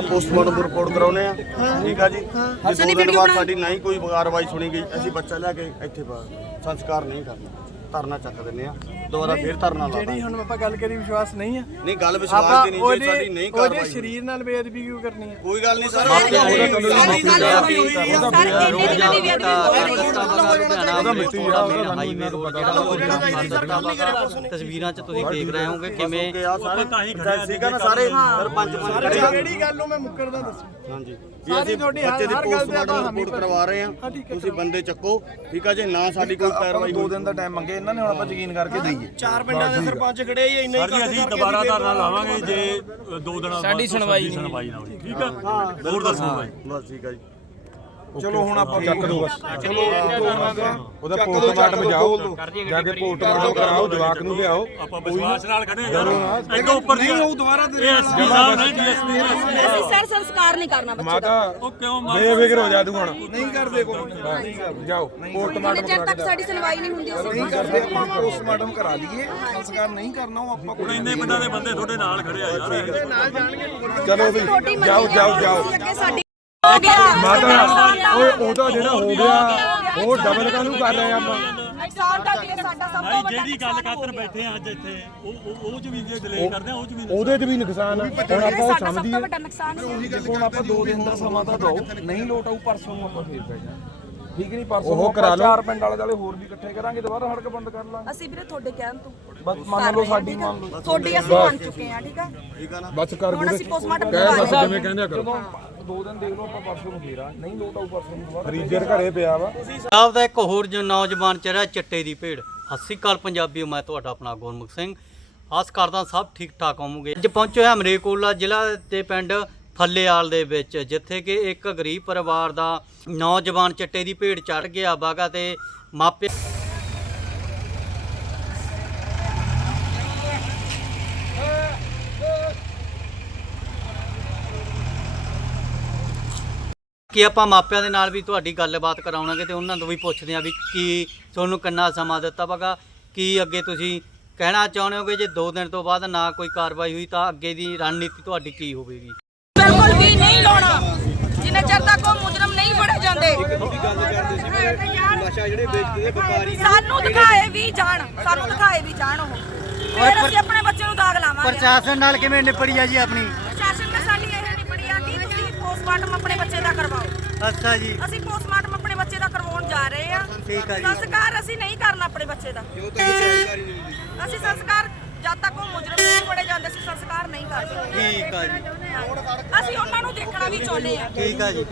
Postmortem report ਕਰਾਉਨੇ ਆ ਠੀਕ ਆ ਜੀ? ਜੇ ਦੋ ਦਿਨ ਬਾਅਦ ਸਾਡੀ ਨਹੀਂ ਕੋਈ ਕਾਰਵਾਈ ਸੁਣੀ ਗਈ। ਅਸੀਂ ਬੱਚਾ ਲੈ ਕੇ ਇੱਥੇ ਪਾ- ਸੰਸਕਾਰ ਨਹੀਂ ਕਰਨਾ। ਧਰਨਾ ਚੱਕ ਦਿੰਨੇ ਆ। ਦੁਬਾਰਾ ਫੇਰ ਧਰਨਾ ਲਾ ਜਿਹੜੀ ਹੁਣ ਆਪਾਂ ਗੱਲ ਕਰੀ ਵਿਸ਼ਵਾਸ ਨਹੀਂ ਆ। ਨਹੀਂ ਗੱਲ ਵਿਸ਼ਵਾਸ ਦੀ ਨਹੀਂ ਜੇ ਸਾਡੀ ਉਹਦੇ ਨਹੀਂ ਉਹਦੇ ਕਾਰਵਾਈ ਸਰੀਰ ਨਾਲ ਬੇਅਦਬੀ ਕਿਉਂ ਕਰਨੀ ਹੈ ਕੋਈ ਗੱਲ ਨਹੀਂ ਸਰ ਸਰ ਉਹਦਾ ਉਹਦਾ ਤਸਵੀਰਾਂ 'ਚ ਤੁਸੀਂ ਦੇਖ ਰਹੇ ਹੋਗੇ ਕਿਵੇਂ ਸਾਰੇ। ਸੀਗਾ ਨਾ ਸਾਰੇ ਸਰਪੰਚ ਪੰਚ ਖੜੇ ਆ। ਕਿਹੜੀ ਗੱਲ ਨੂੰ ਮੈਂ ਮੁੱਕਰਦਾ ਦੱਸੋ। ਹਾਂਜੀ। ਵੀ ਸਾਰੀ ਅਸੀਂ ਤੁਹਾਡੀ ਹਰ- ਬੱਚੇ ਦੀ ਹਰ ਗੱਲ ਤੇ ਪੋਸਟਮਾਰਟਮ ਆਪਾਂ ਰਿਪੋਰਟ ਕਰਵਾ ਰਹੇ ਹਾਂ, ਆ ਤੁਸੀਂ ਬੰਦੇ ਚੱਕੋ। ਠੀਕ ਆ ਜੇ ਨਾ ਸਾਡੀ ਕੋਈ ਕਾਰਵਾਈ ਦੋ ਦਿਨ ਦਾ ਟਾਈਮ ਮੰਗੇ। ਇਹਨਾਂ ਨੇ ਹੁਣ ਆਪਾਂ ਯਕੀਨ ਕਰਕੇ ਦਈਏ। ਚਾਰ ਪਿੰਡਾਂ ਦੇ ਸਰਪੰਚ ਖੜੇ ਹੀ ਇੰਨੇ ਸਰ ਜੀ ਅਸੀਂ ਦੁਬਾਰਾ ਧਰਨਾ ਲਾਵਾਂਗੇ ਜੇ ਦੋ ਦਿਨਾਂ ਬਾਅਦ ਸਾਡੀ ਸੁਣਵਾਈ ਸੁਣਵਾਈ ਨਾ ਹੋਈ। ਠੀਕ ਆ? ਹੋਰ ਦੱਸੋ ਭਾਈ ਬਸ ਠੀਕ ਆ ਜੀ। ਚਲੋ ਹੁਣ ਆਪਾਂ ਚੱਕ ਦੋ ਬਸ। ਉਹਦਾ ਪੋਸਟਮਾਰਟਮ ਜਾਓ। ਜਾ ਕੇ ਪੋਸਟਮਾਰਟਮ ਕਰਾਓ ਜਵਾਕ ਨੂੰ ਲਿਆਓ। ਆਪਾਂ ਵਿਸ਼ਵਾਸ ਨਾਲ ਖੜੇ ਆ ਯਾਰ ਉੱਪਰ ਨਹੀਂ ਹੋਊ ਦੁਬਾਰਾ ਦੇ ਐਸਪੀ ਸਾਹਿਬ ਨੇ ਡੀਐਸਪੀ ਅਸੀਂ ਸਰ ਸੰਸਕਾਰ ਨਹੀਂ ਕਰਨਾ ਬੱਚੇ ਮਾਤਾ ਉਹ ਕਿਉਂ ਮਾਰ ਬੇਫਿਕਰ ਹੋ ਜਾ ਤੂੰ ਹੁਣ। ਨਹੀਂ ਕਰਦੇ ਕੋਈ। ਨਹੀਂ ਕਰਦੇ। ਜਾਓ। ਜਿੰਨੇ ਪੋਸਟਮਾਰਟਮ ਚਿਰ ਕਰਾ ਤੱਕ ਸਾਡੀ ਸੁਣਵਾਈ ਨਹੀਂ ਹੁੰਦੀ ਅਸੀਂ ਨਹੀਂ ਕਰਦੇ ਆਪਾਂ ਪੋਸਟਮਾਰਟਮ ਕਰਾ ਲਈਏ। ਸੰਸਕਾਰ ਨਹੀਂ ਕਰਨਾ ਉਹ ਆਪਾਂ ਹੁਣ ਇੰਨੇ ਪਿੰਡਾਂ ਦੇ ਬੰਦੇ ਤੁਹਾਡੇ ਨਾਲ ਖੜੇ ਆ ਯਾਰ। ਚਲੋ ਵੀ ਜਾਓ ਜਾਓ ਜਾਓ। ਹੋ ਗਿਆ। ਮਾਤਾ ਓਏ ਉਹਦਾ ਜਿਹੜਾ ਹੋ ਗਿਆ ਉਹ ਡਬਲ ਕਾਹਨੂੰ ਕਰ ਰਹੇ ਆਪਾਂ? ਨੁਕਸਾਨ ਦਾ ਕੀ ਹੈ? ਸਾਡਾ ਸਭ ਤੋਂ ਭਾਈ ਵੱਡਾ ਜਿਹੜੀ ਗੱਲ ਨੁਕਸਾਨ ਹੋ ਖਾਤਰ ਗਿਆ। ਬੈਠੇ ਆ ਅੱਜ ਇੱਥੇ ਉਹ ਉਹ ਉਹ ਚ ਵੀ ਜੇ ਡਿਲੇ ਕਰਦੇ ਆ ਉਹ ਚ ਵੀ ਉਹਦੇ 'ਚ ਵੀ ਨੁਕਸਾਨ ਆ। ਹੁਣ ਇਹ ਆਪਾਂ ਉਹ ਸਾਡਾ ਸਭ ਸਮਝੀਏ। ਤੋਂ ਵੱਡਾ ਨੁਕਸਾਨ ਸੀ ਹੁਣ ਆਪਾਂ ਦੋ ਦਿਨ ਦਾ ਸਮਾਂ ਤਾਂ ਦਿਓ। ਨਹੀਂ ਲੋਟ ਆਊ ਪਰਸੋਂ ਨੂੰ ਆਪਾਂ ਫੇਰ ਪੈ ਜਾਣਾ ਠੀਕ ਨਹੀਂ ਪਰਸੋਂ ਉਹ ਕਰਾ ਆਪਾਂ ਲਓ। ਚਾਰ ਪਿੰਡ ਵਾਲੇ ਵਾਲੇ ਹੋਰ ਵੀ ਇਕੱਠੇ ਕਰਾਂਗੇ ਦੁਬਾਰਾ ਸੜਕ ਬੰਦ ਕਰ ਲਾਂਗੇ। ਅਸੀਂ ਵੀਰੇ ਤੁਹਾਡੇ ਕਹਿਣ ਤੋਂ ਬਸ ਮੰਨ ਲਓ ਸਾਡੀ ਮੰਨ ਲਓ। ਤੁਹਾਡੀ ਅਸੀਂ ਮੰਨ ਚੁੱਕੇ ਆ ਠੀਕ ਆ? ਬਸ ਕਰ ਹੁਣ ਗੁਰੇ ਅਸੀਂ ਪੋਸਟਮਾਰਟਮ ਕਹਿ ਬਸ ਜਿਵੇਂ ਕਹਿੰਦੇ ਆ ਕਰੋ। ਜਦੋਂ ਦੋ ਦਿਨ ਦੇਖ ਲਓ ਆਪਾਂ ਪਰਸੋਂ ਨੂੰ ਫੇਰਾ ਨਹੀਂ ਲੋਟ ਆਊ ਪਰਸੋਂ ਨੂੰ ਦੁਬਾਰਾ। ਫਰੀਜ਼ਰ ਘਰੇ ਪਿਆ ਵਾ। ਪੰਜਾਬ ਦਾ ਇੱਕ ਹੋਰ ਜੋ ਨੌਜਵਾਨ ਚਿਹਰਾ ਚਿੱਟੇ ਦੀ ਭੇਡ। ਸਤਿ ਸ਼੍ਰੀ ਅਕਾਲ ਪੰਜਾਬੀਓ ਮੈਂ ਤੁਹਾਡਾ ਆਪਣਾ ਗੁਰਮੁਖ ਸਿੰਘ। ਆਸ ਕਰਦਾ ਸਭ ਠੀਕ ਠਾਕ ਹੋਵੋਗੇ। ਅੱਜ ਪਹੁੰਚੇ ਹਾਂ ਮਰੇਕੋਲਾ ਜ਼ਿਲ੍ਹਾ ਦੇ ਪਿੰਡ ਫੱਲੇਆਲ ਦੇ ਵਿੱਚ, ਜਿੱਥੇ ਕਿ ਇੱਕ ਗਰੀਬ ਪਰਿਵਾਰ ਦਾ ਨੌਜਵਾਨ ਚਿੱਟੇ ਦੀ ਭੇਡ ਚੜ ਗਿਆ ਬਾਗਾ ਤੇ ਮਾਪੇ ਕਿ ਆਪਾਂ ਮਾਪਿਆਂ ਦੇ ਨਾਲ ਵੀ ਤੁਹਾਡੀ ਗੱਲਬਾਤ ਕਰਾਉਣਾਂਗੇ ਤੇ ਉਹਨਾਂ ਤੋਂ ਵੀ ਪੁੱਛਦੇ ਆ ਵੀ ਕੀ ਤੁਹਾਨੂੰ ਕਿੰਨਾ ਸਮਾਂ ਦਿੱਤਾ ਵਗਾ ਕੀ ਅੱਗੇ ਤੁਸੀਂ ਕਹਿਣਾ ਚਾਹੁੰਦੇ ਹੋਗੇ? ਜੇ 2 ਦਿਨ ਤੋਂ ਬਾਅਦ ਨਾ ਕੋਈ ਕਾਰਵਾਈ ਹੋਈ ਤਾਂ ਅੱਗੇ ਦੀ ਰਣਨੀਤੀ ਤੁਹਾਡੀ ਕੀ ਹੋਵੇਗੀ? ਵੀ ਨਹੀਂ ਲਾਉਣਾ। ਜਿੰਨੇ ਚਿਰ ਤੱਕ ਉਹ ਮੁਜਰਮ ਨਹੀਂ ਫੜੇ ਜਾਂਦੇ। ਸਾਨੂੰ ਦਿਖਾਏ ਵੀ ਜਾਣ। ਸਾਨੂੰ ਦਿਖਾਏ ਵੀ ਜਾਣ ਉਹ। ਫਿਰ ਅਸੀਂ ਆਪਣੇ ਬੱਚੇ ਨੂੰ ਦਾਗ ਲਾਵਾਂਗੇ। ਪ੍ਰਸ਼ਾਸਨ ਨਾਲ ਕਿਵੇਂ ਨਿਪੜੀ ਆ ਜੀ ਆਪਣੀ? ਪ੍ਰਸ਼ਾਸਨ ਨੇ ਸਾਡੀ ਇਹ ਨਹੀਂ ਪੜੀ ਆ ਕਿ ਤੁਸੀਂ ਪੋਸਟਮਾਰਟਮ ਆਪਣੇ ਬੱਚੇ ਦਾ ਕਰਵਾਓ। ਅੱਛਾ ਜੀ। ਅਸੀਂ ਪੋਸਟਮਾਰਟਮ ਆਪਣੇ ਬੱਚੇ ਦਾ ਕਰਵਾਉਣ ਜਾ ਰਹੇ ਆ। ਠੀਕ ਆ ਜੀ। ਸੰਸਕਾਰ ਅਸੀਂ ਨਹੀਂ ਕਰਨਾ ਆਪਣੇ ਬੱਚੇ ਦਾ। ਅਸੀਂ ਸੰਸਕਾਰ ਜਦ ਤੱਕ ਉਹ ਮੁਜਰਮ ਨਹੀਂ ਫੜੇ ਜਾਂਦੇ ਅਸੀਂ ਸੰਸਕਾਰ ਨਹੀਂ ਕਰਦੇ ਠੀਕ ਆ ਜੀ। ਅਸੀਂ ਉਹਨਾਂ ਨੂੰ ਦੇਖਣਾ ਵੀ ਚਾਹੁੰਦੇ ਆ। ਠੀਕ ਆ ਜੀ।